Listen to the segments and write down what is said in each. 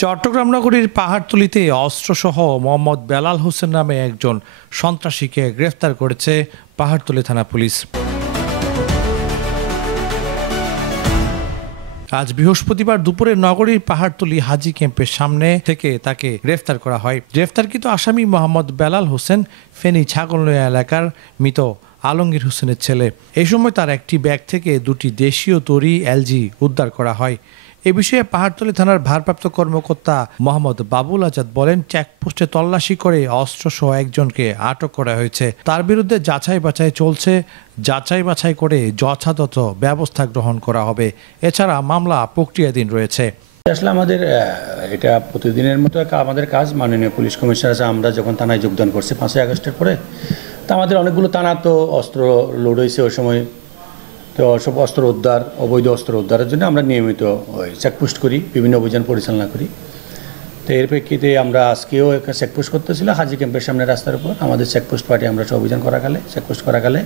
চট্টগ্রাম নগরীর পাহাড়তলীতে অস্ত্রসহ মোহাম্মদ বেলাল হোসেন নামে একজন সন্ত্রাসীকে গ্রেফতার করেছে পাহাড়তলী থানা পুলিশ। আজ বৃহস্পতিবার দুপুরে নগরীর পাহাড়তলী হাজি ক্যাম্পের সামনে থেকে তাকে গ্রেফতার করা হয়। গ্রেফতারকৃত আসামি মোহাম্মদ বেলাল হোসেন ফেনী ছাগলনয়া এলাকার মৃত আলমগীর হোসেনের ছেলে। এই সময় তার একটি ব্যাগ থেকে দুটি দেশীয় তৈরি এলজি উদ্ধার করা হয়। এ বিষয়ে পাহাড়তলী থানার ভারপ্রাপ্ত কর্মকর্তা মোহাম্মদ বাবুল আজাদ বলেন, চেকপোস্টে তল্লাশি করে অস্ত্রসহ একজনকে আটক করা হয়েছে। তার বিরুদ্ধে যাচাই বাছাই চলছে। যাচাই বাছাই করে যথাযথ ব্যবস্থা গ্রহণ করা হবে। এছাড়া মামলা প্রক্রিয়াধীন রয়েছে। আসলে আমাদের এটা প্রতিদিনের মতো আমাদের কাজ। মাননীয় পুলিশ কমিশনার আছে, আমরা যখন থানায় যোগদান করছি 5ই আগস্টের পরে, তা আমাদের অনেকগুলো থানা তো অস্ত্র লোড হয়েছে ওই সময়। তো সব অস্ত্র উদ্ধার, অবৈধ অস্ত্র উদ্ধারের জন্য আমরা নিয়মিত চেকপোস্ট করি, বিভিন্ন অভিযান পরিচালনা করি। তো এর প্রেক্ষিতে আমরা আজকেও একটা চেকপোস্ট করতেছিল হাজি ক্যাম্পের সামনে রাস্তার উপর। আমাদের চেকপোস্ট পার্টি আমরা সব অভিযান চেকপোস্ট করাকালে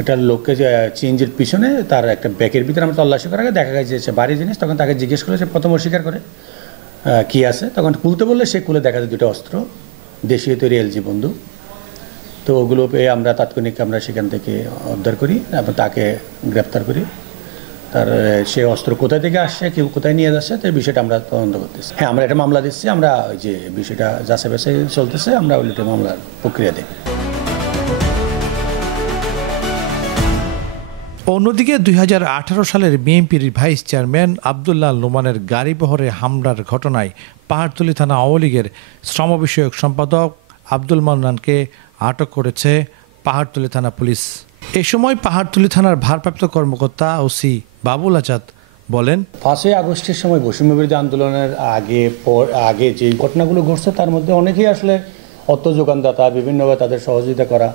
একটা লোককে যে চেঞ্জের পিছনে তার একটা ব্যাগের ভিতরে আমরা তল্লাশি করার আগে দেখা গেছে সে বাড়ি জিনিস। তখন তাকে জিজ্ঞেস করলে সে প্রথম অস্বীকার করে কি আছে। তখন খুলতে বললে সে খুলে দেখা যায় দুটো অস্ত্র, দেশীয় তৈরি এলজি বন্দুক। তো ওগুলো পেয়ে আমরা তাৎক্ষণিক সেখান থেকে উদ্ধার করি এবং তাকে গ্রেপ্তার করি। তার সে অস্ত্র কোথায় থেকে আসছে, কেউ কোথায় নিয়ে যাচ্ছে, তো এই বিষয়টা আমরা তদন্ত করতেছি। হ্যাঁ, আমরা একটা মামলা দিচ্ছি। আমরা ওই যে বিষয়টা যাচাই বাছাই চলতেছে, আমরা ওই মামলার প্রক্রিয়া দিই। অন্যদিকে 2018 সালের বিএনপির ভাইস চেয়ারম্যান আব্দুল্লাহ নোমানের গাড়িবহরে হামলার ঘটনায় পাহাড়তলী থানা আওয়ামী লীগের শ্রম বিষয়ক সম্পাদক আব্দুল মান্নানকে আটক করেছে পাহাড়তলী থানা পুলিশ। এ সময় পাহাড়তলী থানার ভারপ্রাপ্ত কর্মকর্তা ওসি বাবুল আজাদ বলেন, 5ই আগস্টের সময় বৈষম্যবিরোধী আন্দোলনের আগে যে ঘটনাগুলো ঘটছে তার মধ্যে অনেকেই আসলে অর্থ যোগানদাতা, বিভিন্নভাবে তাদের সহযোগিতা করা।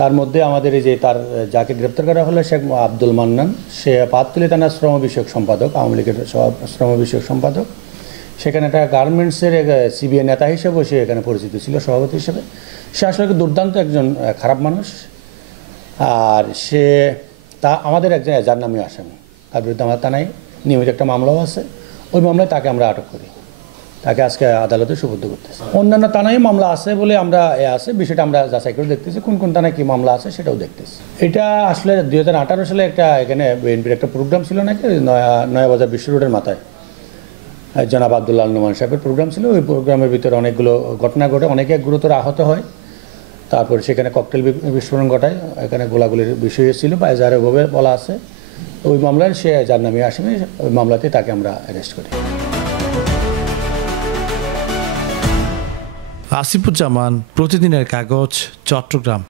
তার মধ্যে আমাদের এই যে যাকে গ্রেপ্তার করা হলো শেখ আব্দুল মান্নান, সে পাহাড়তলী থানার শ্রম বিষয়ক সম্পাদক, আওয়ামী লীগের শ্রম বিষয়ক সম্পাদক। সেখানে একটা গার্মেন্টসের সিবিআই নেতা হিসেবে সে এখানে পরিচিত ছিল, সভাপতি হিসেবে। সে আসলে দুর্দান্ত একজন খারাপ মানুষ। আর সে আমাদের একজন যার নামে আসামি, তার বিরুদ্ধে আমার থানায় নিয়মিত একটা মামলাও আছে। ওই মামলায় তাকে আমরা আটক করি, তাকে আজকে আদালতে সুপর্দ করতেছি। অন্যান্য থানায় মামলা আছে বলে আমরা বিষয়টা আমরা যাচাই করে দেখতেছি, কোন কোন থানায় কী মামলা আছে সেটাও দেখতেছি। এটা আসলে 2018 সালে এখানে বিএনপির একটা প্রোগ্রাম ছিল নাকি, নয়াবাজার বিশ্ব রোডের মাথায় জনাব আব্দুল্লাহ নোমান সাহেবের প্রোগ্রাম ছিল। ওই প্রোগ্রামের ভিতরে অনেকগুলো ঘটনা ঘটে, অনেকে গুরুতর আহত হয়। তারপর সেখানে ককটেল বিস্ফোরণ ঘটায়, এখানে গোলাগুলির বিষয় ছিল বা এজাহারভাবে বলা আছে। ওই মামলায় সে যার নামে আসামি, ওই মামলাতে তাকে আমরা অ্যারেস্ট করি। আসিফুজ্জামান, প্রতিদিনের কাগজ, চট্টগ্রাম।